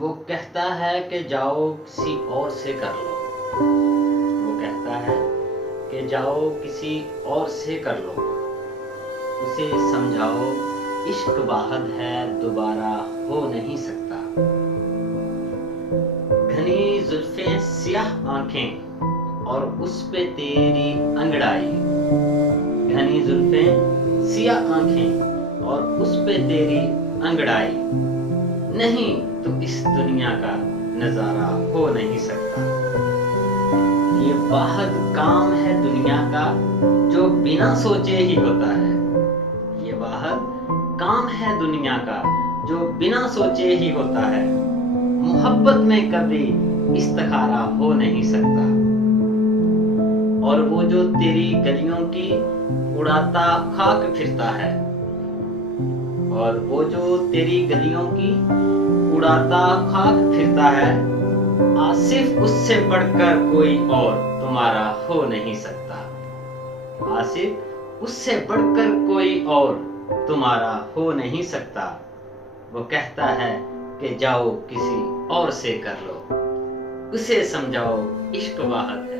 وہ کہتا ہے کہ جاؤ کسی اور سے کر لو، وہ کہتا ہے کہ جاؤ کسی اور سے کر لو، اسے سمجھاؤ عشق واحد ہے دوبارہ ہو نہیں سکتا۔ گھنی زلفیں سیاہ آنکھیں اور اس پہ تیری انگڑائی، گھنی زلفیں سیاہ آنکھیں اور اس پہ تیری انگڑائی، نہیں تو اس دنیا کا نظارہ ہو نہیں سکتا۔ یہ واحد کام ہے دنیا کا جو بنا سوچے ہی ہوتا ہے، یہ واحد کام ہے دنیا کا جو بنا سوچے ہی ہوتا ہے۔ محبت میں کبھی استخارہ ہو نہیں سکتا، اور وہ جو تیری گلیوں کی اڑاتا خاک پھرتا ہے، اور وہ جو تیری گلیوں کی اڑاتا خاک پھرتا ہے، آصف اس سے بڑھ کر کوئی اور تمہارا ہو نہیں سکتا، آصف اس سے بڑھ کر کوئی اور تمہارا ہو نہیں سکتا۔ وہ کہتا ہے کہ جاؤ کسی اور سے کر لو، اسے سمجھاؤ عشق واحد ہے